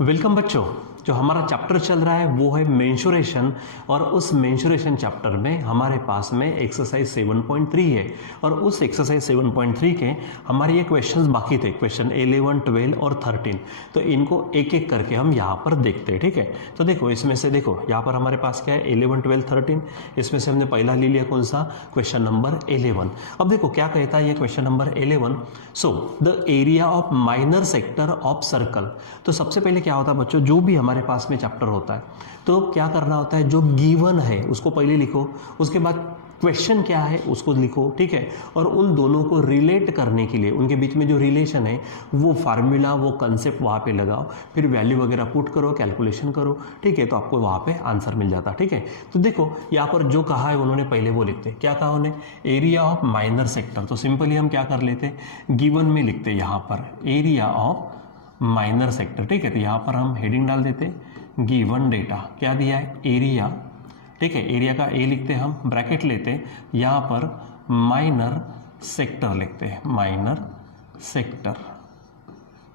Welcome बच्चों। जो हमारा चैप्टर चल रहा है वो है मेंसुरेशन, और उस मेंसुरेशन चैप्टर में हमारे पास में एक्सरसाइज 7.3 है, और उस एक्सरसाइज 7.3 के हमारे ये क्वेश्चंस बाकी थे, क्वेश्चन 11, 12 और 13। तो इनको एक एक करके हम यहाँ पर देखते हैं, ठीक है। तो देखो इसमें से, देखो यहाँ पर हमारे पास क्या है, 11, 12, 13। इसमें से हमने पहला ले लिया कौन सा, क्वेश्चन नंबर 11। अब देखो क्या कहता है ये question number 11। So the area of minor sector of circle. तो सबसे पहले क्या होता है बच्चों, जो भी हमारे पास में चैप्टर होता है तो क्या करना होता है, जो गिवन है उसको पहले लिखो, उसके बाद क्वेश्चन क्या है उसको लिखो, ठीक है। और उन दोनों को रिलेट करने के लिए उनके बीच में जो रिलेशन है वो फार्मूला, वो कंसेप्ट वहाँ पे लगाओ, फिर वैल्यू वगैरह पुट करो, कैलकुलेशन करो, ठीक है। तो आपको वहाँ पे आंसर मिल जाता, ठीक है। तो देखो यहाँ पर जो कहा है उन्होंने पहले वो लिखते, क्या कहा उन्होंने, एरिया ऑफ माइनर सेक्टर। तो सिंपली हम क्या कर लेते, गिवन में लिखते यहाँ पर एरिया ऑफ माइनर सेक्टर, ठीक है। तो यहाँ पर हम हेडिंग डाल देते गिवन डेटा, क्या दिया है, एरिया, ठीक है। एरिया का ए लिखते हम, ब्रैकेट लेते, यहाँ पर माइनर सेक्टर लिखते हैं, माइनर सेक्टर,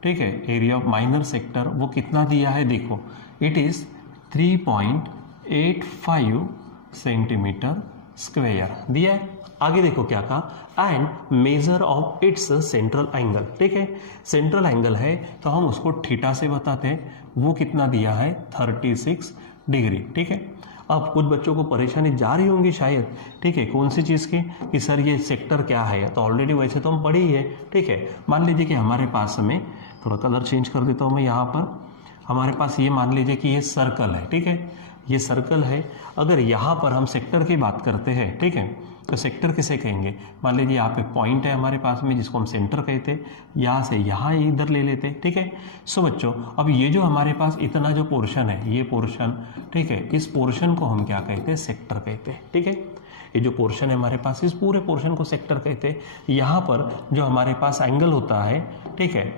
ठीक है। एरिया ऑफ माइनर सेक्टर वो कितना दिया है, देखो इट इज 3.85 सेंटीमीटर स्क्वायर दिया है। आगे देखो क्या कहा, and measure of its central angle, ठीक है। सेंट्रल एंगल है तो हम उसको थीटा से बताते हैं, वो कितना दिया है, 36 डिग्री, ठीक है। अब कुछ बच्चों को परेशानी जा रही होंगी शायद, ठीक है, कौन सी चीज़ की, कि सर ये सेक्टर क्या है। तो ऑलरेडी वैसे तो हम पढ़े ही है, ठीक है। मान लीजिए कि हमारे पास में, थोड़ा कलर चेंज कर देता हूँ मैं यहाँ पर, हमारे पास ये मान लीजिए कि ये सर्कल है, ठीक है, ये सर्कल है। अगर यहाँ पर हम सेक्टर की बात करते हैं, ठीक है, तो सेक्टर किसे कहेंगे, मान लीजिए यहाँ पे पॉइंट है हमारे पास में जिसको हम सेंटर कहते हैं, यहाँ से यहाँ इधर ले लेते हैं, ठीक है। सो बच्चों अब ये जो हमारे पास इतना जो पोर्शन है, ये पोर्शन, ठीक है, इस पोर्शन को हम क्या कहते हैं, सेक्टर कहते हैं, ठीक है। ये जो पोर्शन है हमारे पास, इस पूरे पोर्शन को सेक्टर कहते हैं। यहाँ पर जो हमारे पास एंगल होता है, ठीक है,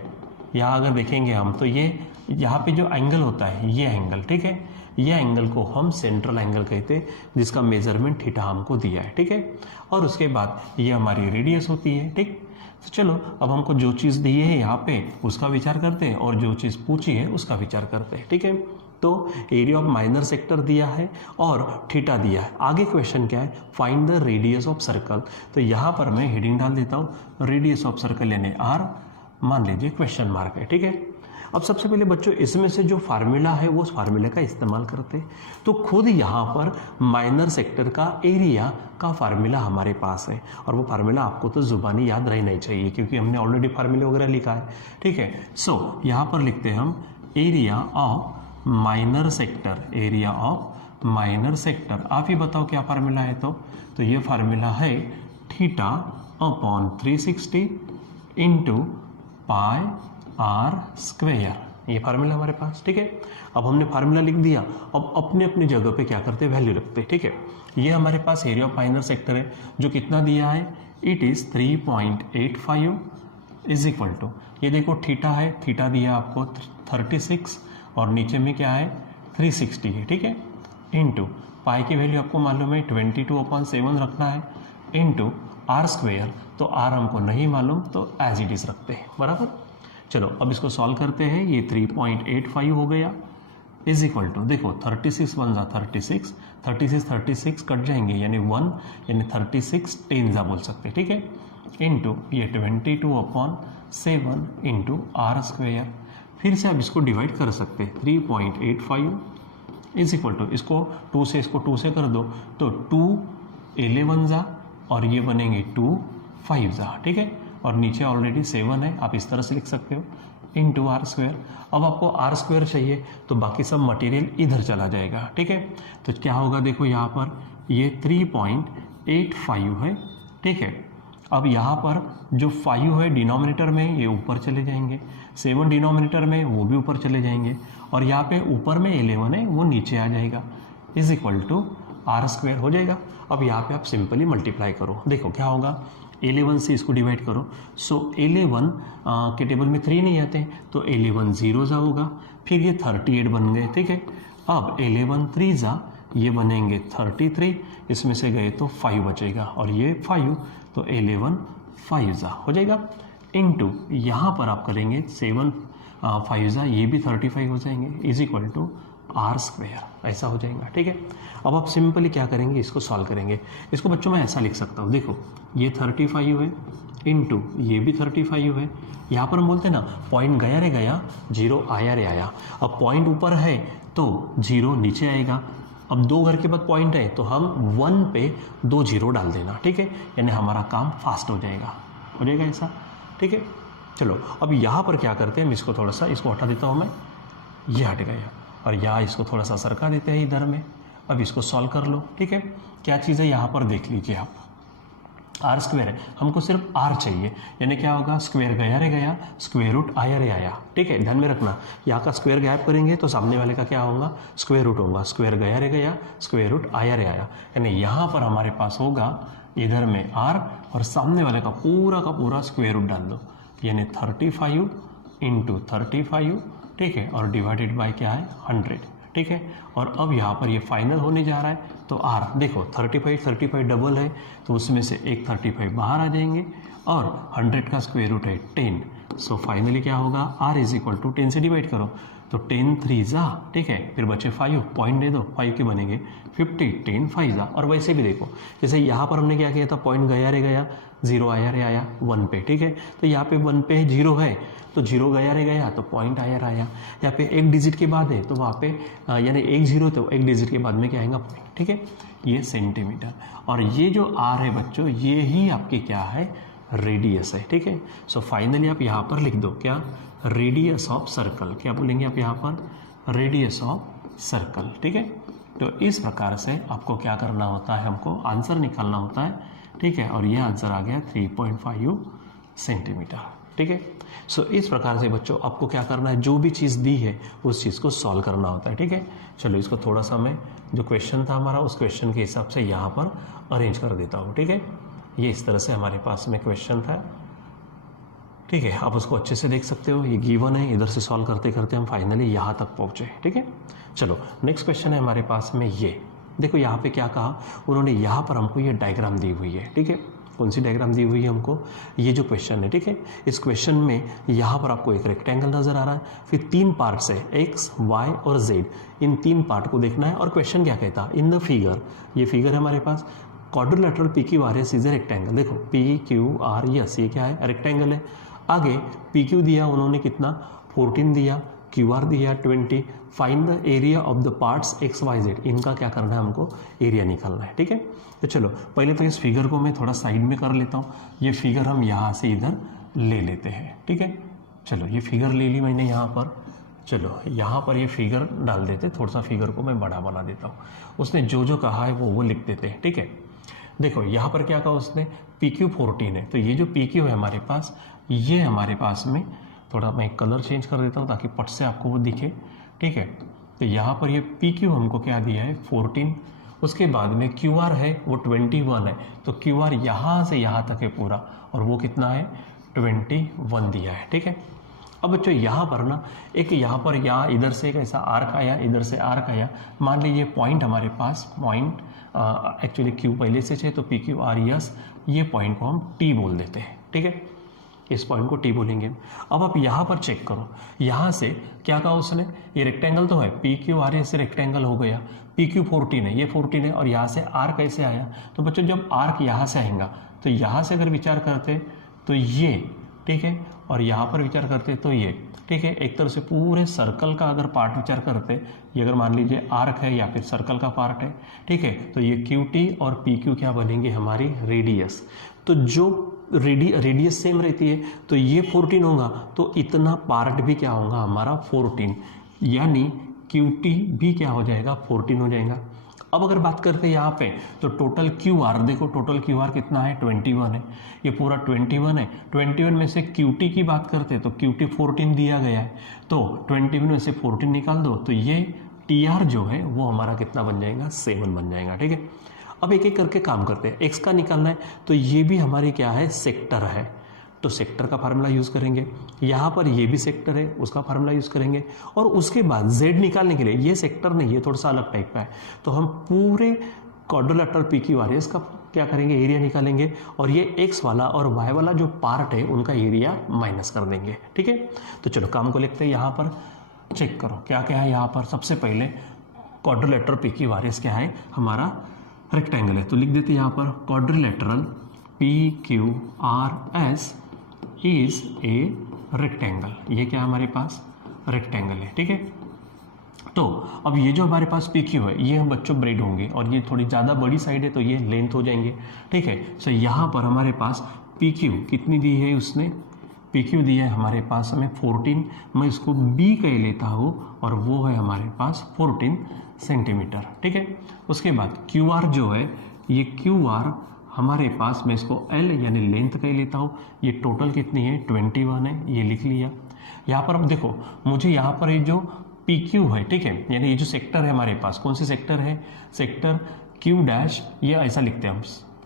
यहाँ अगर देखेंगे हम तो ये यहाँ पे जो एंगल होता है, ये एंगल, ठीक है, ये एंगल को हम सेंट्रल एंगल कहते हैं, जिसका मेजरमेंट थीटा हमको दिया है, ठीक है। और उसके बाद ये हमारी रेडियस होती है, ठीक। तो चलो अब हमको जो चीज़ दी है यहाँ पे उसका विचार करते हैं, और जो चीज़ पूछी है उसका विचार करते हैं, ठीक है। तो एरिया ऑफ माइनर सेक्टर दिया है और थीटा दिया है। आगे क्वेश्चन क्या है, find the radius of circle. तो यहाँ पर मैं हेडिंग डाल देता हूँ, रेडियस ऑफ सर्कल यानी आर, मान लीजिए क्वेश्चन मार्क है, ठीक है। अब सबसे पहले बच्चों इसमें से जो फार्मूला है वो उस फार्मूले का इस्तेमाल करते हैं। तो खुद यहाँ पर माइनर सेक्टर का एरिया का फार्मूला हमारे पास है, और वो फार्मूला आपको तो जुबानी याद रहना ही चाहिए क्योंकि हमने ऑलरेडी फार्मूले वगैरह लिखा है, ठीक है। सो यहाँ पर लिखते हैं हम area of minor sector, area of minor sector. आप ही बताओ क्या फार्मूला है, तो ये फार्मूला है theta upon 360 into pi R square, ये फार्मूला हमारे पास, ठीक है। अब हमने फार्मूला लिख दिया, अब अपने अपनी जगह पे क्या करते हैं, वैल्यू रखते हैं, ठीक है। ये हमारे पास एरिया ऑफ माइनर सेक्टर है, जो कितना दिया है, it is 3.85 is equal to, ये देखो थीटा है, थीटा दिया आपको 36 और नीचे में क्या है 360 है, ठीक है, इंटू पाई की वैल्यू आपको मालूम है 22/7 रखना है, इंटू आर स्क्वेयर, तो आर हमको नहीं मालूम तो एज इट इज रखते हैं, बराबर। चलो अब इसको सॉल्व करते हैं, ये 3.85 हो गया इज इक्वल टू, देखो 36 1 जा 36, 36 कट जाएंगे यानी 1, यानी 36 10 जा बोल सकते हैं, ठीक है, इंटू ये 22/7 इंटू आर स्क्वेयर। फिर से आप इसको डिवाइड कर सकते हैं, 3.85 इज इक्वल टू, इसको 2 से इसको 2 से कर दो तो 2 11 जा, और ये बनेंगे 2 5 जा, ठीक है। और नीचे ऑलरेडी 7 है, आप इस तरह से लिख सकते हो, इंटू आर स्क्वेयर। अब आपको आर स्क्वेयर चाहिए तो बाकी सब मटेरियल इधर चला जाएगा, ठीक है। तो क्या होगा, देखो यहाँ पर ये 3.85 है, ठीक है। अब यहाँ पर जो 5 है डिनोमिनेटर में, ये ऊपर चले जाएंगे, 7 डिनोमिनेटर में, वो भी ऊपर चले जाएंगे, और यहाँ पे ऊपर में 11 है वो नीचे आ जाएगा, is equal to R square हो जाएगा। अब यहाँ पे आप सिंपली मल्टीप्लाई करो, देखो क्या होगा, 11 से इसको डिवाइड करो, सो 11 के टेबल में 3 नहीं आते हैं तो 11 0 जा होगा, फिर ये 38 बन गए, ठीक है। अब 11 3 जा, ये बनेंगे 33, इसमें से गए तो 5 बचेगा, और ये 5 तो 11 5 जा हो जाएगा, इनटू यहाँ पर आप करेंगे 7 5 ये भी 35 हो जाएंगे, is equal to R square, ऐसा हो जाएगा। ठीक है, अब आप सिंपली क्या करेंगे, इसको सॉल्व करेंगे। इसको बच्चों मैं ऐसा लिख सकता हूँ, देखो ये 35 है इंटू ये भी 35 है। यहाँ पर हम बोलते हैं ना पॉइंट गया रे गया, जीरो आया रे आया। अब पॉइंट ऊपर है तो जीरो नीचे आएगा। अब 2 घर के बाद पॉइंट है तो हम 1 पे 2 जीरो डाल देना। ठीक है, यानी हमारा काम फास्ट हो जाएगा ऐसा। ठीक है, चलो अब यहाँ पर क्या करते हैं, हम इसको थोड़ा सा इसको हटा देता हूँ मैं, ये हट गया, और यहाँ इसको थोड़ा सा सरका देते हैं इधर में। अब इसको सॉल्व कर लो। ठीक है, क्या चीज़ है यहाँ पर देख लीजिए आप, आर स्क्वायर है, हमको सिर्फ आर चाहिए, यानी क्या होगा, स्क्वायर गया रे गया, स्क्वायर रूट आया रे आया। ठीक है, ध्यान में रखना, यहाँ का स्क्वायर गायब करेंगे तो सामने वाले का क्या होगा, स्क्वायर रूट होगा। स्क्वायर गया रे गया, स्क्वायर रूट आया रे आया, यानी यहाँ पर हमारे पास होगा इधर में आर और सामने वाले का पूरा स्क्वायर रूट डाल दो, यानी 35 इंटू 35। ठीक है, और डिवाइडेड बाय क्या है 100। ठीक है, और अब यहाँ पर ये फाइनल होने जा रहा है तो आर देखो 35 डबल है तो उसमें से एक 35 बाहर आ जाएंगे, और 100 का स्क्वायर रूट है 10। सो फाइनली क्या होगा, आर इज इक्वल टू 10 से डिवाइड करो तो 10 3 जा। ठीक है, फिर बचे 5, पॉइंट दे दो, 5 के बनेंगे 50, 10 5 जा। और वैसे भी देखो जैसे यहाँ पर हमने क्या किया था, पॉइंट गया रे गया, जीरो आया रे आया 1 पे। ठीक है, तो यहाँ पे 1 पे जीरो है तो जीरो गया रे गया तो पॉइंट आया आया। यहाँ पे एक डिजिट के बाद है तो वहाँ पे यानी 1 0 तो एक डिजिट के बाद में क्या आएगा पॉइंट। ठीक है, ये सेंटीमीटर, और ये जो आर है बच्चों ये ही आपकी क्या है, रेडियस है। ठीक है, सो फाइनली आप यहाँ पर लिख दो क्या, रेडियस ऑफ सर्कल। क्या बोलेंगे आप यहाँ पर, रेडियस ऑफ सर्कल। ठीक है, तो इस प्रकार से आपको क्या करना होता है, हमको आंसर निकालना होता है। ठीक है, और ये आंसर आ गया 3.5 सेंटीमीटर। ठीक है, सो इस प्रकार से बच्चों आपको क्या करना है, जो भी चीज़ दी है उस चीज़ को सॉल्व करना होता है। ठीक है, चलो इसको थोड़ा सा मैं जो क्वेश्चन था हमारा उस क्वेश्चन के हिसाब से यहाँ पर अरेंज कर देता हूँ। ठीक है, ये इस तरह से हमारे पास में क्वेश्चन था। ठीक है, आप उसको अच्छे से देख सकते हो, ये गिवन है, इधर से सॉल्व करते करते हम फाइनली यहाँ तक पहुँचे। ठीक है, चलो नेक्स्ट क्वेश्चन है हमारे पास में, ये देखो यहाँ पे क्या कहा उन्होंने, यहाँ पर हमको ये डायग्राम दी हुई है। ठीक है, कौन सी डायग्राम दी हुई है हमको, ये जो क्वेश्चन है। ठीक है, इस क्वेश्चन में यहाँ पर आपको एक रेक्टेंगल नजर आ रहा है, फिर 3 पार्ट्स है एक्स वाई और जेड, इन 3 पार्ट को देखना है। और क्वेश्चन क्या कहता है, इन द फिगर, ये फिगर है हमारे पास, quadrilateral P Q R S is a rectangle. देखो पी क्यू आर एस ये क्या है, रेक्टेंगल है। आगे पी क्यू दिया उन्होंने कितना, 14 दिया, क्यू आर दिया 20। Find the area of the parts X Y Z, इनका क्या करना है, हमको एरिया निकालना है। ठीक है, तो चलो पहले तो इस फिगर को मैं थोड़ा साइड में कर लेता हूँ, ये फिगर हम यहाँ से इधर ले लेते हैं। ठीक है, चलो ये फिगर ले ली मैंने यहाँ पर, चलो यहाँ पर ये फिगर डाल देते, थोड़ा सा फिगर को मैं बड़ा बना देता हूँ। उसने जो जो कहा है वो लिख देते हैं। ठीक है, देखो यहाँ पर क्या कहा उसने, पी क्यू 14 है, तो ये जो पी क्यू है हमारे पास, ये हमारे पास में, थोड़ा मैं कलर चेंज कर देता हूँ ताकि पट से आपको वो दिखे। ठीक है, तो यहाँ पर ये पी क्यू हमको क्या दिया है 14, उसके बाद में क्यू आर है वो 21 है, तो क्यू आर यहाँ से यहाँ तक है पूरा, और वो कितना है 21 दिया है। ठीक है, अब बच्चों यहाँ पर ना एक यहाँ पर यहाँ इधर से एक ऐसा आर्क आया, इधर से आर्क आया, मान लीजिए पॉइंट हमारे पास, पॉइंट एक्चुअली क्यू पहले से है तो पी क्यू आर एस, ये पॉइंट को हम टी बोल देते हैं। ठीक है, इस पॉइंट को टी बोलेंगे। अब आप यहाँ पर चेक करो, यहाँ से क्या कहा उसने, ये रेक्टेंगल तो है, पी क्यू आर एस से रेक्टेंगल हो गया, पी क्यू 14 है, ये 14 है, और यहाँ से आर्क कैसे आया, तो बच्चों जब आर्क यहाँ से आएगा तो यहाँ से अगर विचार करते तो ये, ठीक है, और यहाँ पर विचार करते तो ये, ठीक है, एक तरह से पूरे सर्कल का अगर पार्ट विचार करते, ये अगर मान लीजिए आर्क है या फिर सर्कल का पार्ट है, ठीक है, तो ये क्यू टी और पी क्यू क्या बनेंगे, हमारी रेडियस। तो जो रेडियस सेम रहती है तो ये 14 होगा, तो इतना पार्ट भी क्या होगा हमारा 14, यानी क्यू टी भी क्या हो जाएगा 14 हो जाएगा। अब अगर बात करते हैं यहाँ पे तो टोटल क्यू आर, देखो टोटल क्यू आर कितना है 21 है, ये पूरा 21 है। 21 में से क्यू टी की बात करते हैं तो क्यू टी 14 दिया गया है, तो 21 में से 14 निकाल दो तो ये टी आर जो है वो हमारा कितना बन जाएगा 7 बन जाएगा। ठीक है, अब एक एक करके काम करते हैं। एक्स का निकालना है तो ये भी हमारी क्या है सेक्टर है, तो सेक्टर का फार्मूला यूज़ करेंगे। यहाँ पर ये भी सेक्टर है, उसका फार्मूला यूज़ करेंगे। और उसके बाद जेड निकालने के लिए, ये सेक्टर नहीं, ये थोड़ा सा अलग टाइप का है, तो हम पूरे quadrilateral P Q R S का क्या करेंगे, एरिया निकालेंगे और ये एक्स वाला और वाई वाला जो पार्ट है उनका एरिया माइनस कर देंगे। ठीक है, तो चलो काम को लिखते हैं। यहाँ पर चेक करो क्या क्या है। यहाँ पर सबसे पहले quadrilateral P Q R S क्या है, हमारा रेक्टेंगल है, तो लिख देते हैं यहाँ पर quadrilateral P Q R S is a rectangle. ये क्या है हमारे पास, रेक्टेंगल है। ठीक है, तो अब ये जो हमारे पास पी क्यू है ये हम बच्चों ब्रेड होंगे और ये थोड़ी ज़्यादा बड़ी साइड है तो ये लेंथ हो जाएंगे। ठीक है, सो यहाँ पर हमारे पास पी क्यू कितनी दी है, उसने पी क्यू दी है हमारे पास हमें 14, मैं इसको बी कह लेता हूँ और वो है हमारे पास 14 सेंटीमीटर। ठीक है, उसके बाद क्यू आर जो है, ये क्यू आर हमारे पास, मैं इसको एल यानी लेंथ कह लेता हूँ, ये टोटल कितनी है 21 है, ये लिख लिया। यहाँ पर अब देखो मुझे यहाँ पर ये जो पी क्यू है, ठीक है, यानी ये जो सेक्टर है हमारे पास, कौन सी सेक्टर है, सेक्टर क्यू डैश, ये ऐसा लिखते हैं हम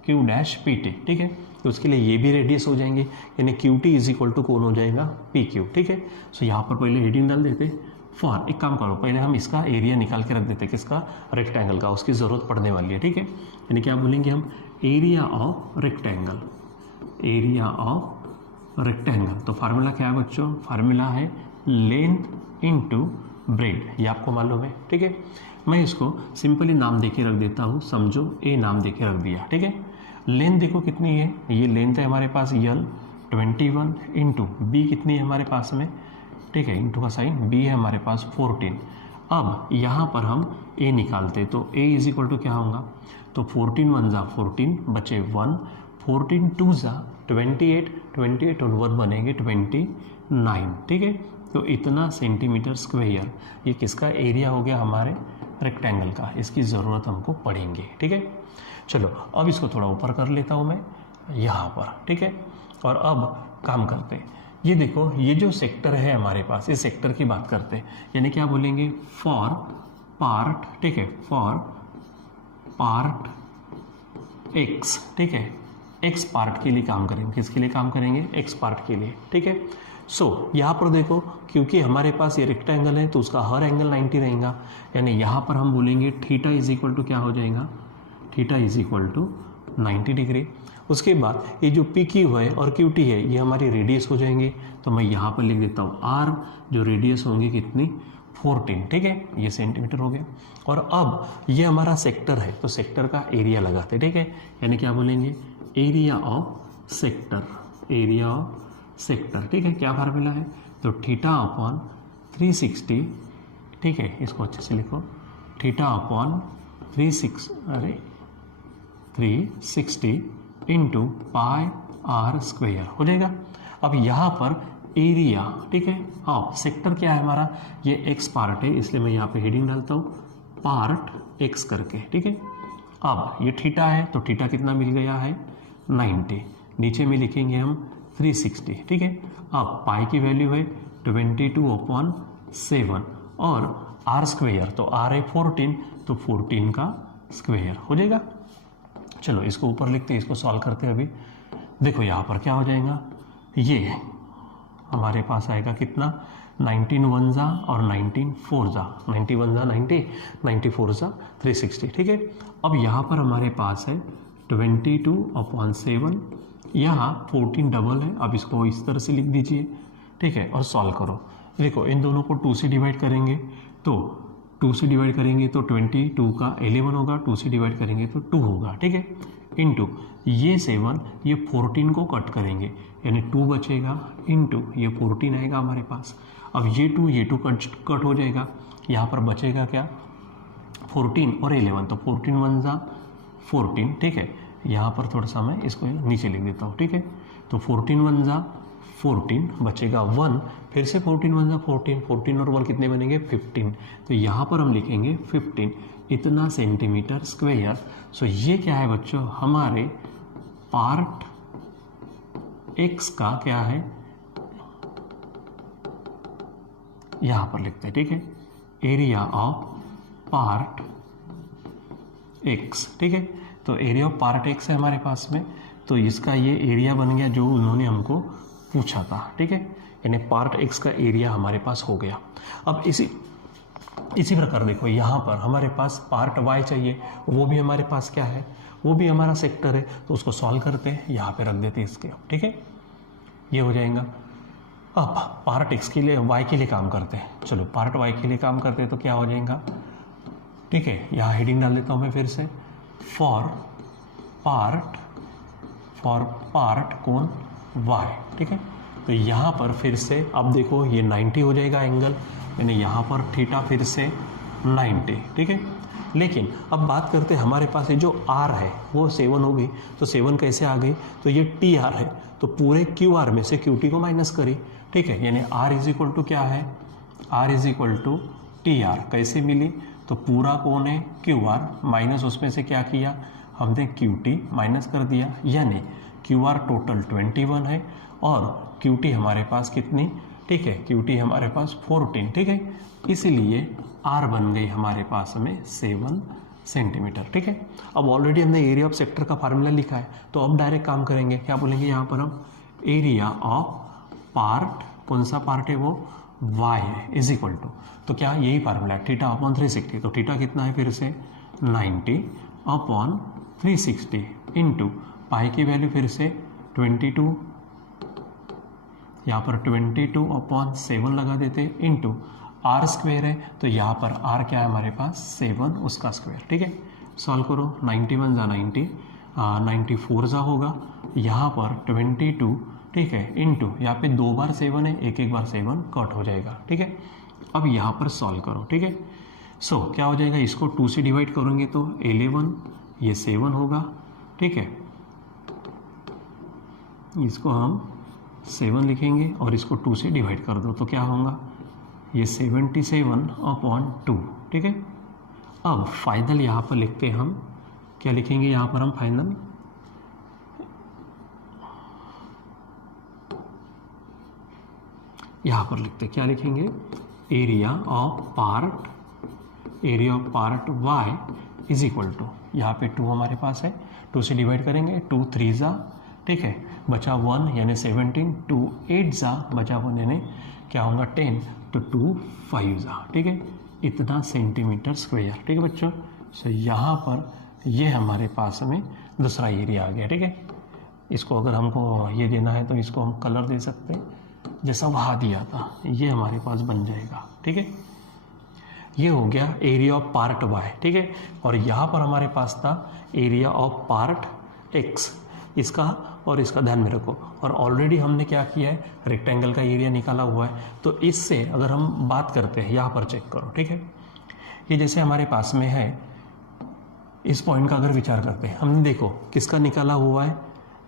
क्यू डैश पी टी। ठीक है, तो उसके लिए ये भी रेडियस हो जाएंगे, यानी Q T is equal to कौन हो जाएगा, पी क्यू। ठीक है, सो यहाँ पर पहले हेडिंग डाल देते फॉर, एक काम करो पहले हम इसका एरिया निकाल के रख देते, किसका, रेक्टेंगल का, उसकी ज़रूरत पड़ने वाली है। ठीक है, यानी क्या बोलेंगे हम, area of rectangle, area of rectangle. तो फार्मूला क्या है बच्चों, फार्मूला है लेंथ इनटू ब्रेड, ये आपको मालूम है। ठीक है, मैं इसको सिंपली नाम देके रख देता हूँ, समझो ए नाम देके रख दिया। ठीक है, लेंथ देखो कितनी है, ये लेंथ है हमारे पास यल 21 इंटू बी कितनी है हमारे पास में, ठीक है, इंटू का साइन बी है हमारे पास 14। अब यहाँ पर हम ए निकालते तो ए इज इक्वल टू क्या होगा, तो 14 1 जा 14 बचे 1, 14 2 जा 28, 28 और 1 बनेंगे 29। ठीक है, तो इतना सेंटीमीटर स्क्वायर ये किसका एरिया हो गया, हमारे रेक्टेंगल का, इसकी ज़रूरत हमको पड़ेंगे। ठीक है, चलो अब इसको थोड़ा ऊपर कर लेता हूँ मैं यहाँ पर। ठीक है, और अब काम करते हैं, ये देखो ये जो सेक्टर है हमारे पास, इस सेक्टर की बात करते हैं, यानी क्या बोलेंगे, फॉर पार्ट, ठीक है, फॉर पार्ट एक्स। ठीक है, एक्स पार्ट के लिए काम करेंगे, किसके लिए काम करेंगे, एक्स पार्ट के लिए। ठीक है, सो यहाँ पर देखो क्योंकि हमारे पास ये रेक्टेंगल है तो उसका हर एंगल 90 रहेगा, यानी यहाँ पर हम बोलेंगे थीटा इज इक्वल टू क्या हो जाएगा, theta is equal to 90 degree. उसके बाद ये जो पी क्यू है और क्यू टी है ये हमारी रेडियस हो जाएंगे, तो मैं यहाँ पर लिख देता हूँ आर, जो रेडियस होंगी कितनी 14। ठीक है, ये सेंटीमीटर हो गया। और अब ये हमारा सेक्टर है तो सेक्टर का एरिया लगाते, ठीक है, यानी क्या बोलेंगे, area of sector, area of sector. ठीक है, क्या फार्मूला है, तो थीटा अपॉन 360। ठीक है, इसको अच्छे से लिखो, theta upon 360 into pi R square हो जाएगा। अब यहाँ पर एरिया, ठीक है, हाँ सेक्टर क्या है हमारा, ये एक्स पार्ट है, इसलिए मैं यहाँ पे हेडिंग डालता हूँ पार्ट एक्स करके। ठीक है, अब ये थीटा है तो थीटा कितना मिल गया है 90, नीचे में लिखेंगे हम 360। ठीक है, अब पाई की वैल्यू है 22/7 और आर स्क्वायर, तो आर है 14, तो 14 का स्क्वायर हो जाएगा। चलो इसको ऊपर लिखते हैं, इसको सॉल्व करते हैं। अभी देखो यहाँ पर क्या हो जाएगा, ये हमारे पास आएगा कितना, 19 1 जा और 19 4 जा, 91 जा 90, 94 जा 360। ठीक है, अब यहाँ पर हमारे पास है 22/7, यहाँ 14 डबल है, अब इसको इस तरह से लिख दीजिए। ठीक है, और सॉल्व करो। देखो इन दोनों को 2 से डिवाइड करेंगे तो 2 से डिवाइड करेंगे तो 22 का 11 होगा, 2 से डिवाइड करेंगे तो 2 होगा। ठीक है, इंटू ये 7, ये 14 को कट करेंगे यानी 2 बचेगा, इंटू ये 14 आएगा हमारे पास। अब ये 2 कट हो जाएगा, यहाँ पर बचेगा क्या 14 और 11, तो 14 1 जा 14। ठीक है, यहाँ पर थोड़ा सा मैं इसको नीचे लिख देता हूँ। ठीक है, तो 14 1 जा 14 बचेगा 1, फिर से 14 1 जा 14, 14 और 1 कितने बनेंगे 15, तो यहाँ पर हम लिखेंगे 15, इतना सेंटीमीटर स्क्वायर। सो ये क्या है बच्चों, हमारे पार्ट एक्स का क्या है, यहाँ पर लिखते हैं। ठीक है, एरिया ऑफ पार्ट एक्स। ठीक है, तो एरिया ऑफ पार्ट एक्स है हमारे पास में, तो इसका ये एरिया बन गया जो उन्होंने हमको पूछा था। ठीक है, यानी पार्ट एक्स का एरिया हमारे पास हो गया। अब इसी प्रकार देखो यहाँ पर हमारे पास पार्ट y चाहिए, वो भी हमारे पास क्या है, वो भी हमारा सेक्टर है, तो उसको सॉल्व करते हैं, यहाँ पे रख देते हैं इसके, ठीक है, ये हो जाएगा। अब पार्ट x के लिए y के लिए काम करते हैं, चलो पार्ट y के लिए काम करते हैं तो क्या हो जाएगा, ठीक है, यहाँ हेडिंग डाल देता हूँ मैं फिर से, फॉर पार्ट कोण y, ठीक है। तो यहाँ पर फिर से अब देखो ये 90 हो जाएगा एंगल, यानी यहाँ पर थीटा फिर से 90, ठीक है। लेकिन अब बात करते हैं हमारे पास ये जो r है वो 7 हो गई, तो 7 कैसे आ गई, तो ये TR है, तो पूरे QR में से QT को माइनस करी, ठीक है, यानी R इज इक्वल टू क्या है, R is equal to TR कैसे मिली, तो पूरा कौन है QR माइनस उसमें से क्या किया हमने QT माइनस कर दिया, यानी QR टोटल 21 है और QT हमारे पास कितनी, ठीक है, QT हमारे पास 14, ठीक है, इसीलिए R बन गई हमारे पास में 7 सेंटीमीटर, ठीक है। अब ऑलरेडी हमने एरिया ऑफ सेक्टर का फार्मूला लिखा है, तो अब डायरेक्ट काम करेंगे, क्या बोलेंगे यहाँ पर हम, एरिया ऑफ पार्ट, कौन सा पार्ट है वो, y है, इज इक्वल टू, तो क्या यही फार्मूला है, थीटा अपॉन 360, तो थीटा कितना है फिर से 90 अपॉन 360 इंटू पाई की वैल्यू फिर से 22, यहाँ पर 22 अपॉन 7 लगा देते इंटू आर स्क्वेयर है, तो यहाँ पर आर क्या है हमारे पास 7 उसका स्क्वायर, ठीक है। सॉल्व करो, 91 जा 90, 94 जा होगा, यहाँ पर 22, ठीक है, इंटू यहाँ पे 2 बार 7 है, एक बार 7 कट हो जाएगा, ठीक है। अब यहाँ पर सॉल्व करो, ठीक है। सो क्या हो जाएगा, इसको 2 से डिवाइड करेंगे तो 11, ये 7 होगा, ठीक है, इसको हम 7 लिखेंगे और इसको 2 से डिवाइड कर दो तो क्या होगा, ये 77 अपॉन 2, ठीक है। अब फाइनल यहाँ पर लिखते हैं हम, क्या लिखेंगे यहाँ पर हम फाइनल, यहाँ पर लिखते क्या लिखेंगे, area of part y is equal to, यहाँ पे 2 हमारे पास है, 2 से डिवाइड करेंगे, 2 3 जा, ठीक है, बचा 1 यानी 17, 2 8 जा, बचा 1 यानी क्या होगा 10, तो 2 5 जा, ठीक है, इतना सेंटीमीटर स्क्वायर, ठीक है बच्चों। सो यहाँ पर ये हमारे पास में दूसरा एरिया आ गया, ठीक है। इसको अगर हमको ये देना है तो इसको हम कलर दे सकते हैं, जैसा वहाँ दिया था, ये हमारे पास बन जाएगा, ठीक है। ये हो गया एरिया ऑफ पार्ट y, ठीक है, और यहाँ पर हमारे पास था एरिया ऑफ पार्ट x, इसका और इसका ध्यान में रखो, और ऑलरेडी हमने क्या किया है, रेक्टेंगल का एरिया निकाला हुआ है, तो इससे अगर हम बात करते हैं, यहाँ पर चेक करो, ठीक है, ये जैसे हमारे पास में है, इस पॉइंट का अगर विचार करते हैं, हमने देखो किसका निकाला हुआ है,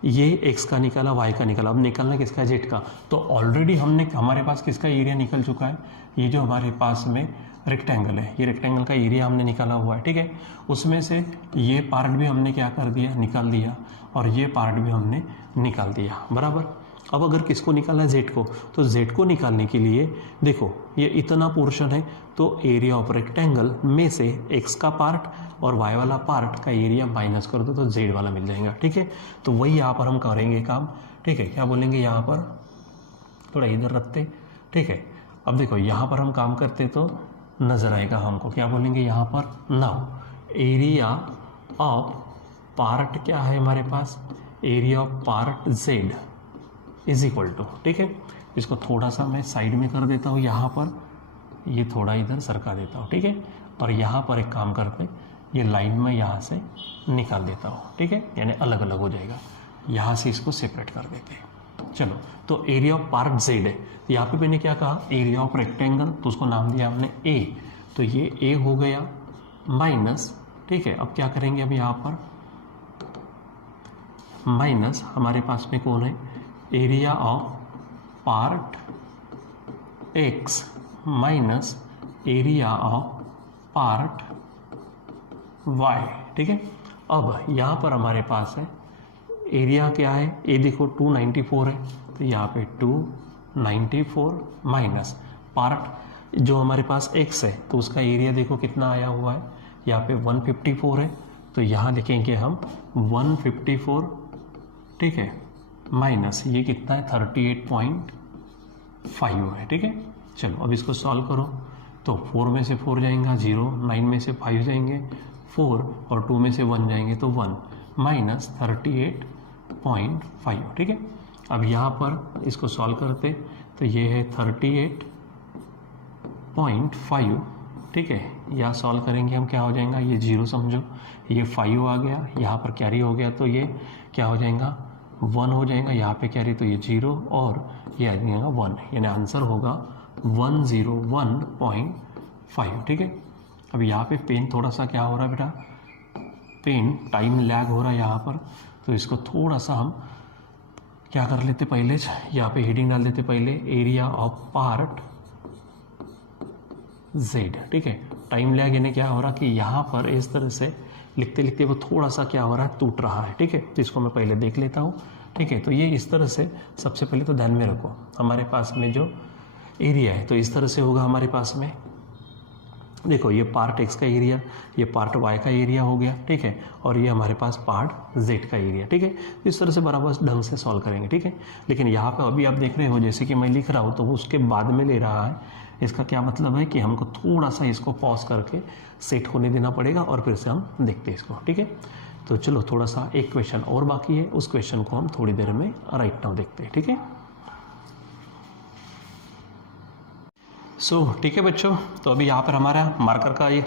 ये x का निकाला, y का निकाला, अब निकालना किसका है, z का, तो ऑलरेडी हमने हमारे पास किसका एरिया निकल चुका है, ये जो हमारे पास में रेक्टेंगल है, ये रेक्टेंगल का एरिया हमने निकाला हुआ है, ठीक है। उसमें से ये पार्ट भी हमने क्या कर दिया, निकाल दिया, और ये पार्ट भी हमने निकाल दिया, बराबर। अब अगर किसको निकालना है, z को, तो z को निकालने के लिए देखो ये इतना पोर्शन है, तो एरिया ऑफ रेक्टेंगल में से x का पार्ट और y वाला पार्ट का एरिया माइनस कर दो तो z वाला मिल जाएगा, ठीक है। तो वही यहाँ पर हम करेंगे काम, ठीक है, क्या बोलेंगे यहाँ पर, थोड़ा इधर रखते, ठीक है। अब देखो यहाँ पर हम काम करते तो नजर आएगा हमको, क्या बोलेंगे यहाँ पर, नाउ एरिया ऑफ पार्ट क्या है हमारे पास, area of part z is equal to, ठीक है, इसको थोड़ा सा मैं साइड में कर देता हूँ, यहाँ पर ये थोड़ा इधर सरका देता हूँ, ठीक है, और यहाँ पर एक काम करते, ये लाइन में यहाँ से निकाल देता हूँ, ठीक है, यानी अलग अलग हो जाएगा, यहाँ से इसको सेपरेट कर देते हैं। चलो, तो एरिया ऑफ पार्ट z है, यहाँ पे मैंने क्या कहा, एरिया ऑफ रेक्टेंगल, तो उसको नाम दिया हमने a, तो ये a हो गया माइनस, ठीक है। अब क्या करेंगे, अब यहाँ पर माइनस हमारे पास में कौन है, area of part x minus area of part y, ठीक है। अब यहाँ पर हमारे पास है एरिया क्या है, ए देखो 294 है, तो यहाँ पे 294 माइनस पार्ट जो हमारे पास x है, तो उसका एरिया देखो कितना आया हुआ है, यहाँ पे 154 है, तो यहाँ लिखेंगे हम 154, ठीक है, माइनस ये कितना है 38.5 है, ठीक है। चलो अब इसको सॉल्व करो, तो 4 में से 4 जाएगा 0, 9 में से 5 जाएंगे 4 और 2 में से 1 जाएंगे तो 1 माइनस 38.5। ठीक है, अब यहाँ पर इसको सॉल्व करते तो ये है 38.5। ठीक है, यहाँ सॉल्व करेंगे हम, क्या हो जाएगा, ये 0 समझो, ये 5 आ गया, यहाँ पर कैरी हो गया तो ये क्या हो जाएगा 1 हो जाएगा, यहाँ पे कैरी तो ये 0 और ये आ जाएगा 1, यानी आंसर होगा 101.5। ठीक है, अब यहाँ पे पेन थोड़ा सा क्या हो रहा है बेटा, पेन टाइम लैग हो रहा है यहाँ पर, तो इसको थोड़ा सा हम क्या कर लेते, पहले यहाँ पे हेडिंग डाल देते पहले, एरिया ऑफ पार्ट Z। ठीक है, टाइम लैग यानी क्या हो रहा कि यहाँ पर इस तरह से लिखते लिखते वो थोड़ा सा क्या हो रहा है, टूट रहा है। ठीक है, तो इसको मैं पहले देख लेता हूँ। ठीक है, तो ये इस तरह से, सबसे पहले तो ध्यान में रखो हमारे पास में जो एरिया है तो इस तरह से होगा हमारे पास में, देखो ये पार्ट X का एरिया, ये पार्ट Y का एरिया हो गया। ठीक है, और ये हमारे पास पार्ट Z का एरिया। ठीक है, इस तरह से बराबर ढंग से सॉल्व करेंगे। ठीक है, लेकिन यहाँ पे अभी आप देख रहे हो जैसे कि मैं लिख रहा हूँ तो वो उसके बाद में ले रहा है, इसका क्या मतलब है कि हमको थोड़ा सा इसको पॉज करके सेट होने देना पड़ेगा और फिर से हम देखते हैं इसको। ठीक है, तो चलो थोड़ा सा एक क्वेश्चन और बाकी है, उस क्वेश्चन को हम थोड़ी देर में राइट नाउ देखते हैं। ठीक है, ठीक है बच्चों, तो अभी यहाँ पर हमारा मार्कर का ये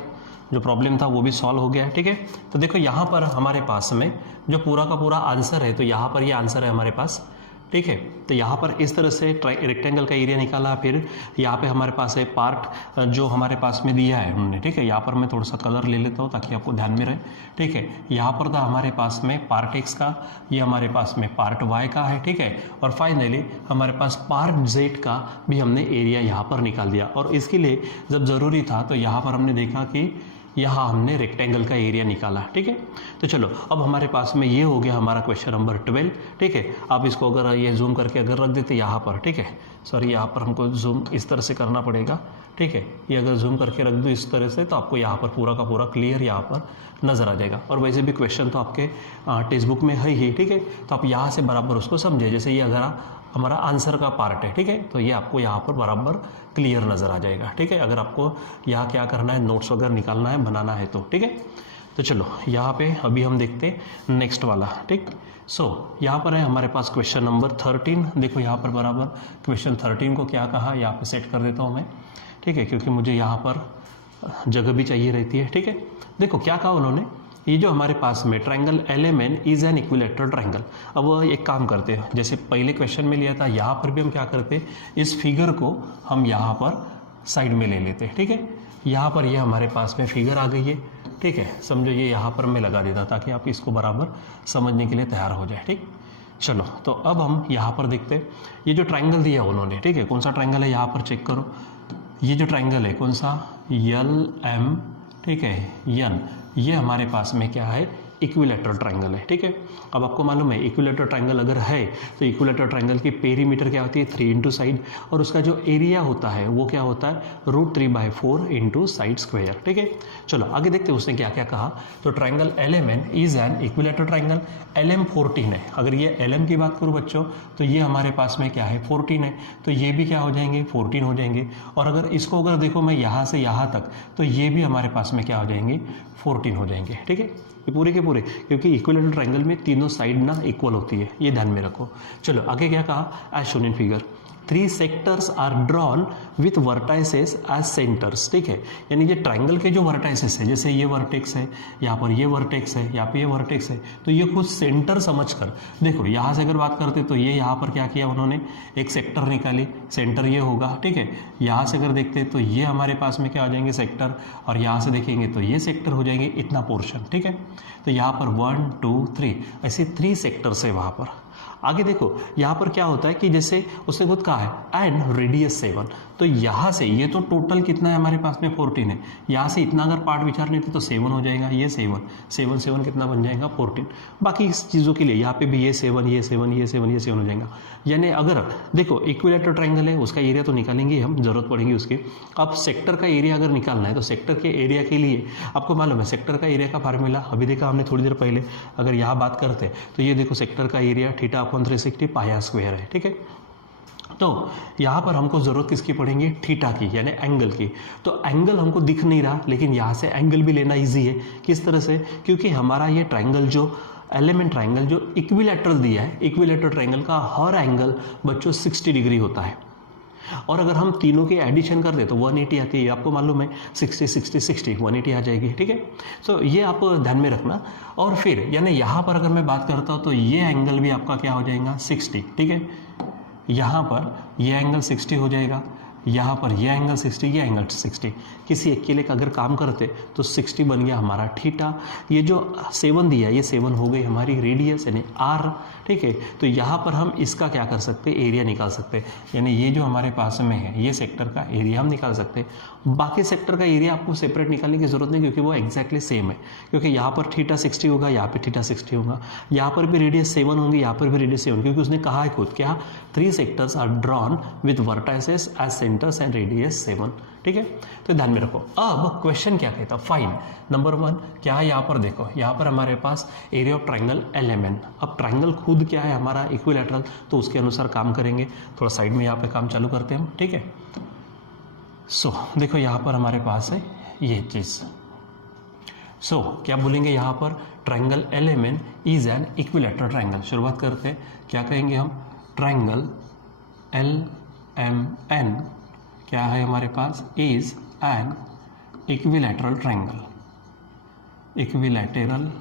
जो प्रॉब्लम था वो भी सॉल्व हो गया है। ठीक है, तो देखो यहाँ पर हमारे पास में जो पूरा का पूरा आंसर है, तो यहाँ पर ये आंसर है हमारे पास। ठीक है, तो यहाँ पर इस तरह से रेक्टेंगल का एरिया निकाला, फिर यहाँ पे हमारे पास है पार्ट जो हमारे पास में दिया है उन्होंने। ठीक है, यहाँ पर मैं थोड़ा सा कलर ले लेता हूँ ताकि आपको ध्यान में रहे। ठीक है, यहाँ पर था हमारे पास में पार्ट X का, ये हमारे पास में पार्ट Y का है। ठीक है, और फाइनली हमारे पास पार्ट Z का भी हमने एरिया यहाँ पर निकाल दिया, और इसके लिए जब ज़रूरी था तो यहाँ पर हमने देखा कि यहाँ हमने रेक्टेंगल का एरिया निकाला। ठीक है, तो चलो अब हमारे पास में ये हो गया हमारा क्वेश्चन नंबर 12। ठीक है, आप इसको अगर ये जूम करके अगर रख देते यहाँ पर, ठीक है, सॉरी यहाँ पर हमको जूम इस तरह से करना पड़ेगा। ठीक है, ये अगर जूम करके रख दो इस तरह से तो आपको यहाँ पर पूरा का पूरा क्लियर यहाँ पर नज़र आ जाएगा। और वैसे भी क्वेश्चन तो आपके टेक्स्ट बुक में है ही। ठीक है, तो आप यहाँ से बराबर उसको समझे, जैसे ये अगर हमारा आंसर का पार्ट है। ठीक है, तो ये आपको यहाँ पर बराबर क्लियर नज़र आ जाएगा। ठीक है, अगर आपको यहाँ क्या करना है, नोट्स वगैरह निकालना है, बनाना है तो। ठीक है, तो चलो यहाँ पे अभी हम देखते हैं नेक्स्ट वाला। ठीक, यहाँ पर है हमारे पास क्वेश्चन नंबर 13। देखो यहाँ पर बराबर क्वेश्चन 13 को क्या कहा, यहाँ पे सेट कर देता हूँ मैं। ठीक है, क्योंकि मुझे यहाँ पर जगह भी चाहिए रहती है। ठीक है, देखो क्या कहा उन्होंने, ये जो हमारे पास में triangle LMN is an equilateral triangle. अब एक काम करते हैं, जैसे पहले क्वेश्चन में लिया था, यहाँ पर भी हम क्या करते हैं, इस फिगर को हम यहाँ पर साइड में ले लेते हैं। ठीक है, यहाँ पर ये हमारे पास में फिगर आ गई है। ठीक है, समझो ये यहाँ पर मैं लगा देता ताकि आप इसको बराबर समझने के लिए तैयार हो जाए। ठीक, चलो तो अब हम यहाँ पर देखते हैं, ये जो ट्रायंगल दिया उन्होंने, ठीक है, कौन सा ट्रायंगल है यहाँ पर चेक करो, ये जो ट्रायंगल है कौन सा, LM, ठीक है, N, ये हमारे पास में क्या है, इक्विलैटरल ट्रायंगल है। ठीक है, अब आपको मालूम है इक्विलैटरल ट्रायंगल अगर है तो इक्विलैटरल ट्रायंगल की पेरीमीटर क्या होती है, 3 इंटू साइड, और उसका जो एरिया होता है वो क्या होता है, √3/4 इंटू साइड स्क्वायर। ठीक है, चलो आगे देखते हैं उसने क्या क्या कहा। तो triangle LMN is an equilateral triangle, LM 14 है। अगर ये LM की बात करूँ बच्चों तो ये हमारे पास में क्या है, 14 है, तो ये भी क्या हो जाएंगे, 14 हो जाएंगे। और अगर इसको अगर देखो मैं यहाँ से यहाँ तक, तो ये भी हमारे पास में क्या हो जाएंगे, 14 हो जाएंगे। ठीक है, ये पूरे के पूरे, क्योंकि इक्विलैटरल ट्रायंगल में तीनों साइड ना इक्वल होती है, ये ध्यान में रखो। चलो आगे क्या कहा, as shown in figure 3 sectors are drawn with vertices as centres. ठीक है, यानी ये ट्रायंगल के जो वर्टाइसेस है, जैसे ये वर्टेक्स है, यहाँ पर ये वर्टेक्स है, यहाँ पे ये वर्टेक्स है, तो ये कुछ सेंटर समझकर देखो, यहाँ से अगर बात करते तो ये यहाँ पर क्या किया उन्होंने, एक सेक्टर निकाली, सेंटर ये होगा। ठीक है, यहाँ से अगर देखते तो ये हमारे पास में क्या आ जाएंगे, सेक्टर, और यहाँ से देखेंगे तो ये सेक्टर हो जाएंगे, इतना पोर्शन। ठीक है, तो यहाँ पर 1 2 3 ऐसे 3 सेक्टर्स है वहाँ पर। आगे देखो यहाँ पर क्या होता है कि जैसे उसने खुद कहा है एंड रेडियस 7, तो यहाँ से ये तो टोटल कितना है हमारे पास में 14 है, यहाँ से इतना अगर पार्ट विचारने थे तो 7 हो जाएगा, ये 7 कितना बन जाएगा 14। बाकी इस चीज़ों के लिए यहाँ पे भी ये 7 ये 7 ये 7 ये 7 हो जाएगा। यानी अगर देखो इक्विलैटरल ट्रायंगल है, उसका एरिया तो निकालेंगे हम, जरूरत पड़ेगी उसकी। अब सेक्टर का एरिया अगर निकालना है तो सेक्टर के एरिया के लिए आपको मालूम है सेक्टर का एरिया का फार्मूला अभी देखा हमने थोड़ी देर पहले। अगर यहाँ बात करते हैं तो ये देखो सेक्टर का एरिया θ/360 पाया स्क्वायर है। ठीक है, तो यहाँ पर हमको ज़रूरत किसकी पड़ेगी, थीटा की, यानी एंगल की। तो एंगल हमको दिख नहीं रहा, लेकिन यहाँ से एंगल भी लेना इजी है। किस तरह से, क्योंकि हमारा ये ट्रायंगल जो एलिमेंट ट्रायंगल जो इक्विलैटरल दिया है, इक्विलैटरल ट्रायंगल का हर एंगल बच्चों 60 डिग्री होता है। और अगर हम तीनों के एडिशन कर दे तो 180 आती है, आपको मालूम है 60 60 60 180 आ जाएगी, ठीक है। तो ये आप ध्यान में रखना। और फिर यानी यहाँ पर अगर मैं बात करता हूँ तो ये एंगल भी आपका क्या हो जाएगा, 60, ठीक है। यहाँ पर ये एंगल 60 हो जाएगा, यहाँ पर ये एंगल 60, ये एंगल 60। किसी एक के लिए अगर काम करते तो 60 बन गया हमारा थीटा। ये जो 7 दिया है ये 7 हो गई हमारी रेडियस यानी आर, ठीक है। तो यहाँ पर हम इसका क्या कर सकते हैं, एरिया निकाल सकते हैं। यानी ये जो हमारे पास में है ये सेक्टर का एरिया हम निकाल सकते हैं। बाकी सेक्टर का एरिया आपको सेपरेट निकालने की जरूरत नहीं, क्योंकि वो एक्जैक्टली सेम है। क्योंकि यहाँ पर थीटा 60 होगा, यहाँ पे थीटा 60 होगा, यहाँ पर भी रेडियस 7 होंगी, यहाँ पर भी रेडियस 7, क्योंकि उसने कहा है खुद क्या, 3 sectors are drawn with vertices as centres and radius 7, ठीक है। तो ध्यान में रखो। अब क्वेश्चन क्या कहता है, फाइंड नंबर 1 क्या है, यहाँ पर देखो, यहाँ पर हमारे पास एरिया ऑफ ट्रायंगल LMN। अब ट्रायंगल खुद क्या है हमारा, इक्विलैटरल, तो उसके अनुसार काम करेंगे। थोड़ा साइड में यहाँ पे काम चालू करते हैं हम, ठीक है। सो देखो यहाँ पर हमारे पास है ये चीज। सो क्या बोलेंगे यहाँ पर, triangle LMN is an equilateral triangle. शुरुआत करते हैं, क्या कहेंगे हम, ट्रायंगल LMN क्या है हमारे पास, is an equilateral triangle, equilateral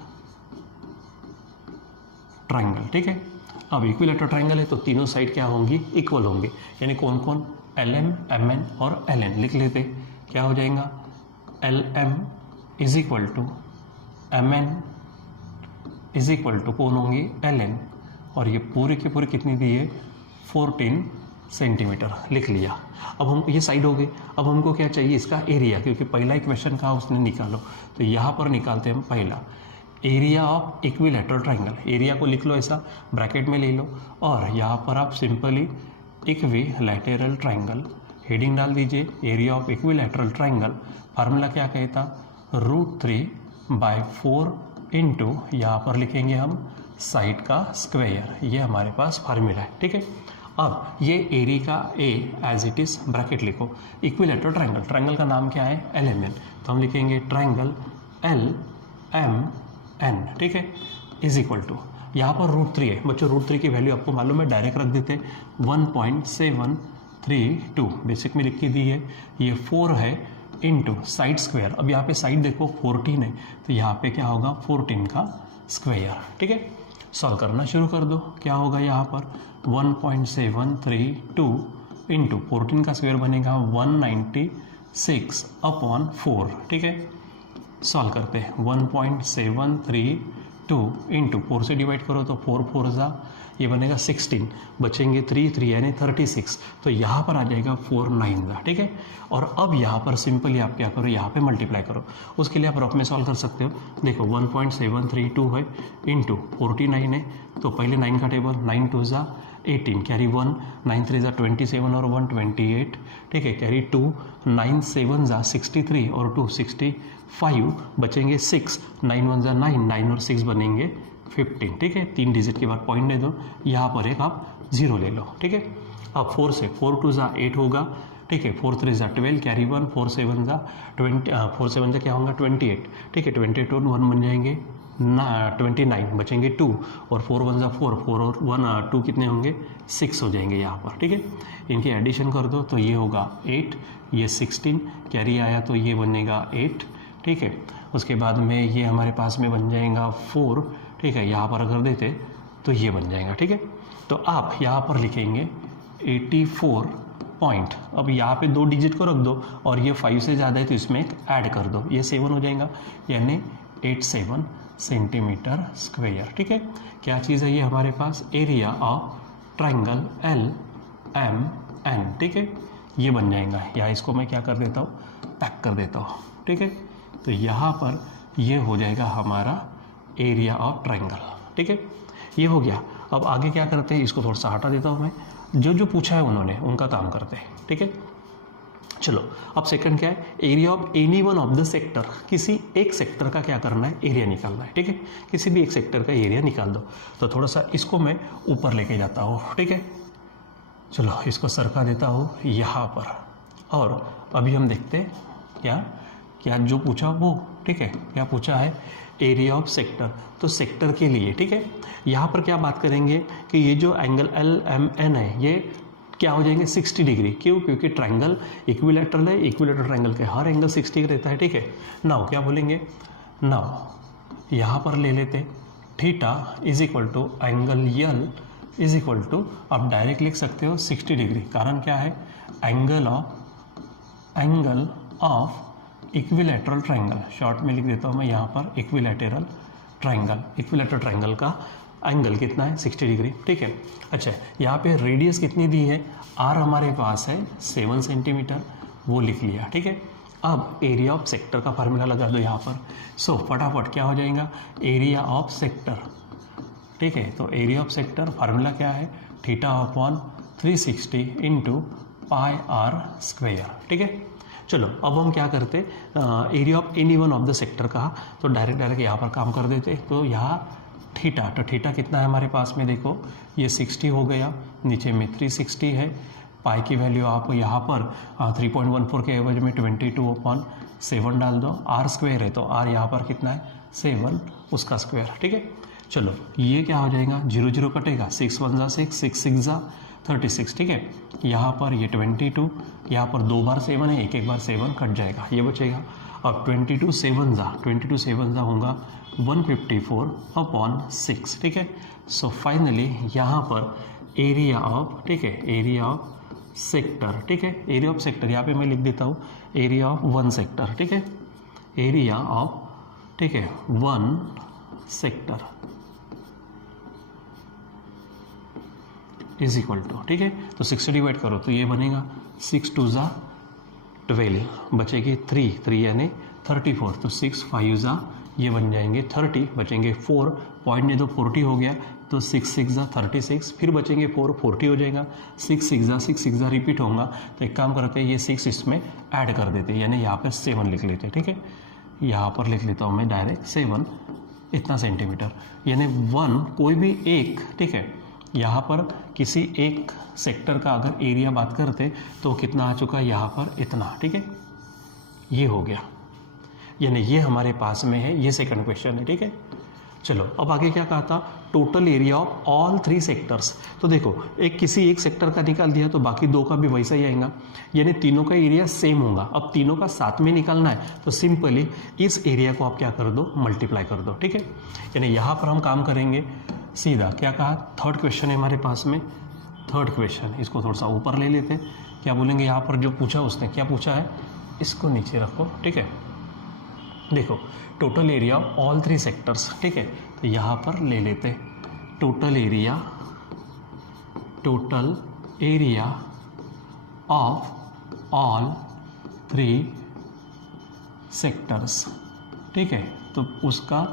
triangle, ठीक है। अब इक्विलैटरल ट्रायंगल है तो तीनों साइड क्या होंगी, इक्वल होंगी। यानी कौन कौन, LM, MN और LN लिख लेते, क्या हो जाएगा, LM is equal to MN is equal to कौन होंगी, LN। और ये पूरे के पूरे कितनी दी है, 14 सेंटीमीटर लिख लिया। अब हम ये साइड हो गई। अब हमको क्या चाहिए, इसका एरिया, क्योंकि पहला ही क्वेश्चन कहा उसने निकालो, तो यहाँ पर निकालते हैं हम पहला area of equilateral triangle. Area को लिख लो ऐसा, ब्रैकेट में ले लो, और यहाँ पर आप सिंपली इक्विलैटरल ट्रायंगल हेडिंग डाल दीजिए, area of equilateral triangle. Formula क्या कहता, √3/4 इंटू, यहाँ पर लिखेंगे हम साइड का स्क्वायर, ये हमारे पास फार्मूला है, ठीक है। अब ये एरिया का ए एज इट इज ब्रैकेट लिखो, इक्विलैटरल ट्रायंगल, ट्रायंगल का नाम क्या है, LMN, तो हम लिखेंगे ट्रायंगल LMN, ठीक है, इज इक्वल टू, यहाँ पर √3 है बच्चों, √3 की वैल्यू आपको मालूम है, डायरेक्ट रख देते, 1.732 बेसिक में लिख के दी है, ये 4 है इंटू साइड स्क्वायर। अब यहाँ पे साइड देखो 14 है, तो यहाँ पे क्या होगा, 14 का स्क्वायर, ठीक है। सॉल्व करना शुरू कर दो, क्या होगा यहाँ पर 1.732 इंटू 14 का स्क्वायर बनेगा 196/4, ठीक है। सॉल्व करते हैं, 1.732 इंटू 4 से डिवाइड करो तो 4 4 जा, ये बनेगा 16, बचेंगे 3 यानी 36, तो यहाँ पर आ जाएगा 4 9 जा, ठीक है। और अब यहाँ पर सिंपली आप क्या करो, यहाँ पे मल्टीप्लाई करो, उसके लिए आप रफ में सॉल्व कर सकते हो। देखो 1.732 है इंटू 49 है, तो पहले 9 का टेबल, 9 2 जा 18, कैरी 1, 9 3 जा 27 और 1 28, ठीक है, कैरी 2, 9 7 जा 63 और 2 65, बचेंगे 6, 9 1 जा 9, 9 और 6 बनेंगे 15, ठीक है। 3 डिजिट के बाद पॉइंट दे दो, यहाँ पर एक आप 0 ले लो, ठीक है। अब 4 से 4 2 जा 8 होगा, ठीक है, 4 3 जा 12, कैरी 1, 4 7 जा 20, 4 7 जा क्या होगा 28, ठीक है, 28 और 1 बन जाएंगे 29, बचेंगे 2 और 4 1 जा 4, 4 और 1 2 कितने होंगे 6 हो जाएंगे यहाँ पर, ठीक है। इनके एडिशन कर दो तो ये होगा 8, ये 16, कैरी आया तो ये बनेगा 8, ठीक है। उसके बाद में ये हमारे पास में बन जाएगा 4, ठीक है, यहाँ पर अगर देते तो ये बन जाएगा, ठीक है। तो आप यहाँ पर लिखेंगे 84 पॉइंट, अब यहाँ पे 2 डिजिट को रख दो और ये 5 से ज़्यादा है तो इसमें एक ऐड कर दो, ये 7 हो जाएगा, यानी 87 सेंटीमीटर स्क्वायर, ठीक है। क्या चीज़ है ये हमारे पास, एरिया ऑफ ट्रायंगल LMN, ठीक है, ये बन जाएगा। या इसको मैं क्या कर देता हूँ, पैक कर देता हूँ, ठीक है। तो यहाँ पर ये हो जाएगा हमारा एरिया ऑफ ट्रायंगल, ठीक है, ये हो गया। अब आगे क्या करते हैं, इसको थोड़ा सा हटा देता हूँ मैं, जो पूछा है उन्होंने उनका काम करते हैं, ठीक है। चलो अब सेकंड क्या है, area of any one of the sector, किसी एक सेक्टर का क्या करना है, एरिया निकालना है, ठीक है। किसी भी एक सेक्टर का एरिया निकाल दो। तो थोड़ा सा इसको मैं ऊपर लेके जाता हूँ, ठीक है। चलो इसको सरका देता हूँ यहाँ पर, और अभी हम देखते हैं क्या क्या जो पूछा वो, ठीक है, क्या पूछा है, एरिया ऑफ सेक्टर। तो सेक्टर के लिए, ठीक है, यहाँ पर क्या बात करेंगे कि ये जो एंगल LMN है ये क्या हो जाएंगे 60 डिग्री। क्यों? क्योंकि ट्रायंगल इक्विलैटरल है, इक्विलैटरल ट्रायंगल के हर एंगल 60 का रहता है, ठीक है। नाउ क्या बोलेंगे, नाउ यहाँ पर ले लेते theta is equal to angle L is equal to, आप डायरेक्ट लिख सकते हो 60 डिग्री। कारण क्या है, angle of equilateral triangle, short में लिख देता हूँ मैं यहाँ पर इक्विलैटरल ट्रायंगल का एंगल कितना है 60 डिग्री, ठीक है। अच्छा, यहाँ पे रेडियस कितनी दी है, आर हमारे पास है 7 सेंटीमीटर, वो लिख लिया, ठीक है। अब एरिया ऑफ सेक्टर का फार्मूला लगा दो यहाँ पर। सो फटाफट क्या हो जाएगा, एरिया ऑफ सेक्टर, ठीक है। तो एरिया ऑफ सेक्टर फार्मूला क्या है, theta upon 360 into pi R square, ठीक है। चलो अब हम क्या करते, area of any one of the sector का, तो डायरेक्ट यहाँ पर काम कर देते। तो यहाँ थीटा, तो थीटा कितना है हमारे पास में, देखो ये 60 हो गया, नीचे में 360 है, पाई की वैल्यू आप यहाँ पर 3.14 के एवज में 22/7 डाल दो, आर स्क्वायर है तो आर यहाँ पर कितना है 7, उसका स्क्वायर, ठीक है। चलो ये क्या हो जाएगा, 0 0 कटेगा, 6 1 जा 6, 6 6 जा 36, ठीक है। यहाँ पर ये 22, यहाँ पर 2 बार 7 है, एक बार 7 कट जाएगा, ये बचेगा। और 22 7 जा होगा 154/6, ठीक है। सो फाइनली यहाँ पर एरिया ऑफ, ठीक है, एरिया ऑफ सेक्टर, ठीक है, एरिया ऑफ सेक्टर यहाँ पे मैं लिख देता हूँ एरिया ऑफ 1 सेक्टर, ठीक है, एरिया ऑफ, ठीक है, 1 सेक्टर इज इक्वल टू, ठीक है। तो 6 से डिवाइड करो तो ये बनेगा 6 2 जा 12, बचेगी 3 यानी 34, तो 6 5 जा ये बन जाएंगे 30, बचेंगे 4, पॉइंट नहीं तो 40 हो गया, तो 6 6 जा 36, फिर बचेंगे 4, 40 हो जाएगा, 6 6 जा रिपीट होगा। तो एक काम करते हैं, ये 6 इसमें ऐड कर देते हैं, यानी यहाँ पर 7 लिख लेते हैं, ठीक है। यहाँ पर लिख लेता हूँ मैं डायरेक्ट 7 इतना सेंटीमीटर, यानी 1 कोई भी एक, ठीक है, यहाँ पर किसी एक सेक्टर का अगर एरिया बात करते तो कितना आ चुका है यहाँ पर इतना, ठीक है, ये हो गया, यानी ये हमारे पास में है, ये सेकंड क्वेश्चन है, ठीक है। चलो अब आगे क्या कहा था, total area of all 3 sectors. तो देखो एक किसी एक सेक्टर का निकाल दिया तो बाकी 2 का भी वैसा ही आएगा, यानी तीनों का एरिया सेम होगा। अब तीनों का साथ में निकालना है तो सिंपली इस एरिया को आप क्या कर दो, मल्टीप्लाई कर दो, ठीक है। यानी यहाँ पर हम काम करेंगे सीधा, क्या कहा, थर्ड क्वेश्चन है हमारे पास में, थर्ड क्वेश्चन, इसको थोड़ा सा ऊपर ले लेते हैं। क्या बोलेंगे यहाँ पर, जो पूछा उसने क्या पूछा है, इसको नीचे रखो, ठीक है। देखो total area of all 3 sectors, ठीक है, तो यहाँ पर ले लेते total area of all 3 sectors, ठीक है। तो उसका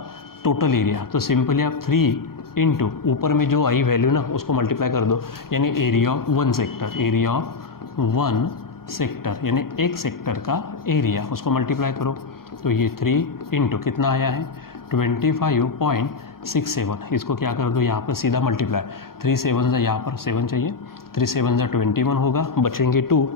टोटल एरिया, तो सिंपली आप 3 इंटू ऊपर में जो आई वैल्यू ना उसको मल्टीप्लाई कर दो, यानी area of 1 sector, area of 1 sector यानी एक सेक्टर का एरिया, उसको मल्टीप्लाई करो तो ये 3 इंटू कितना आया है 25.67, इसको क्या कर दो यहाँ पर सीधा मल्टीप्लाई, 3 7 जा यहाँ पर 7 चाहिए, 3 7 जा 21 होगा, बचेंगे 2,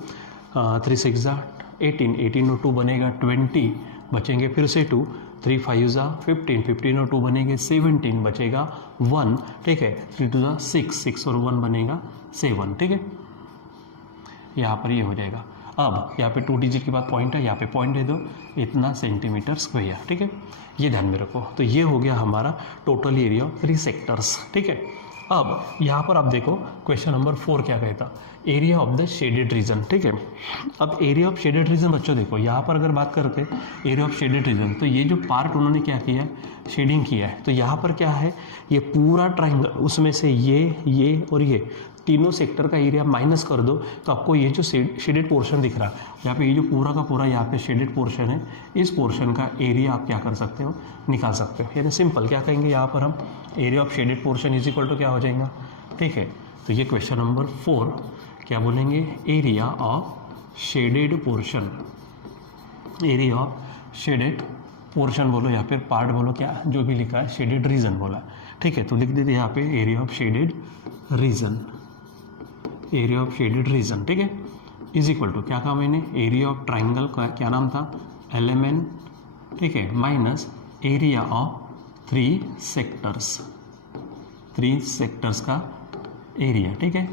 3 6 जा 18, 18 और 2 बनेगा 20, बचेंगे फिर से 2, 3 5 जा 15, 15 और 2 बनेंगे 17, बचेगा 1, ठीक है, 3 2 जा 6, 6 और 1 बनेगा 7, ठीक है। यहाँ पर ये हो जाएगा। अब यहाँ पे 2 डिजिट के बाद पॉइंट है, यहाँ पे पॉइंट दे दो, इतना सेंटीमीटर स्क्वायर, ठीक है, ये ध्यान में रखो। तो ये हो गया हमारा टोटल एरिया ऑफ 3 सेक्टर्स, ठीक है। अब यहाँ पर आप देखो क्वेश्चन नंबर 4 क्या कहता, area of the shaded region, ठीक है। अब एरिया ऑफ शेडेड रीजन बच्चों देखो यहाँ पर अगर बात करते एरिया ऑफ शेडेड रीजन, तो ये जो पार्ट उन्होंने क्या किया है, शेडिंग किया है, तो यहाँ पर क्या है, ये पूरा ट्राइंगल, उसमें से ये और ये तीनों सेक्टर का एरिया माइनस कर दो तो आपको ये जो शेडेड पोर्शन दिख रहा है, यहाँ पे ये जो पूरा का पूरा यहाँ पे शेडेड पोर्शन है, इस पोर्शन का एरिया आप क्या कर सकते हो, निकाल सकते हो। यानी सिंपल क्या कहेंगे यहाँ पर हम, area of shaded portion is equal to क्या हो जाएगा, ठीक है। तो ये क्वेश्चन नंबर 4 क्या बोलेंगे, area of shaded portion, area of shaded portion बोलो या फिर पार्ट बोलो, क्या जो भी लिखा है, शेडेड रीजन बोला, ठीक है। तो लिख देते यहाँ पे area of shaded region area of shaded region, ठीक है, इज इक्वल टू क्या कहा मैंने, एरिया ऑफ ट्राइंगल का क्या नाम था, LMN, ठीक है, माइनस एरिया ऑफ 3 सेक्टर्स का एरिया, ठीक है।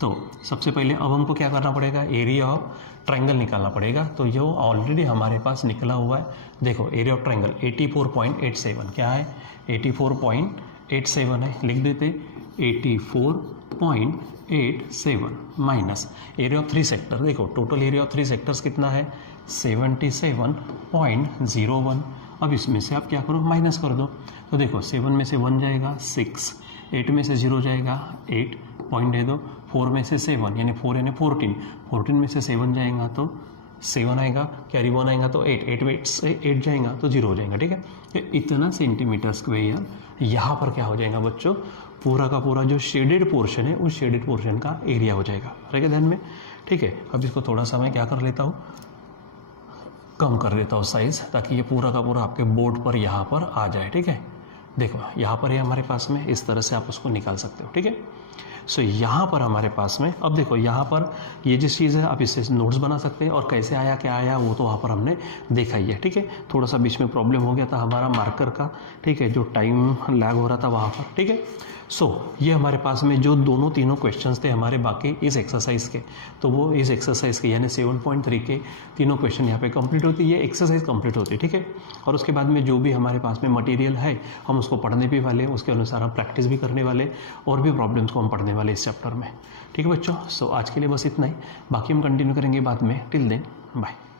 तो सबसे पहले अब हमको क्या करना पड़ेगा, एरिया ऑफ ट्राइंगल निकालना पड़ेगा। तो ये ऑलरेडी हमारे पास निकला हुआ है, देखो एरिया ऑफ ट्राइंगल 84.87 क्या है, 84.87 है, लिख देते 84.87 माइनस एरिया ऑफ 3 सेक्टर, देखो टोटल एरिया ऑफ 3 सेक्टर्स कितना है 77.01। अब इसमें से आप क्या करो, माइनस कर दो। तो देखो 7 में से 1 जाएगा 6, 8 में से 0 जाएगा 8, पॉइंट दे दो, 4 में से 7 यानी 4 यानी 14 में से 7 जाएगा तो 7 आएगा, कैरी 1 आएगा तो 8 में से 8 जाएगा तो 0 हो जाएगा, ठीक है। तो इतना सेंटीमीटर स्क्वायर यहाँ पर क्या हो जाएगा बच्चों, पूरा का पूरा जो शेडेड पोर्शन है उस शेडेड पोर्शन का एरिया हो जाएगा, रहेगा ध्यान में, ठीक है। अब इसको थोड़ा सा मैं क्या कर लेता हूँ, कम कर देता हूँ साइज़, ताकि ये पूरा का पूरा आपके बोर्ड पर यहाँ पर आ जाए, ठीक है। देखो यहाँ पर है हमारे पास में, इस तरह से आप उसको निकाल सकते हो, ठीक है। सो यहाँ पर हमारे पास में, अब देखो यहाँ पर ये जिस चीज़ है आप इससे नोट्स बना सकते हैं, और कैसे आया क्या आया वो तो वहाँ पर हमने देखा ही है, ठीक है। थोड़ा सा बीच में प्रॉब्लम हो गया था हमारा मार्कर का, ठीक है, जो टाइम लैग हो रहा था वहाँ पर, ठीक है। सो ये हमारे पास में जो तीनों क्वेश्चंस थे हमारे बाकी इस एक्सरसाइज के, तो वो इस एक्सरसाइज के यानी 7.3 के तीनों क्वेश्चन यहाँ पे कंप्लीट होती है, ये एक्सरसाइज कंप्लीट होती है, ठीक है। और उसके बाद में जो भी हमारे पास में मटेरियल है हम उसको पढ़ने भी वाले, उसके अनुसार हम प्रैक्टिस भी करने वाले, और भी प्रॉब्लम्स को हम पढ़ने वाले इस चैप्टर में, ठीक है बच्चों। सो आज के लिए बस इतना ही, बाकी हम कंटिन्यू करेंगे बाद में। Till then bye.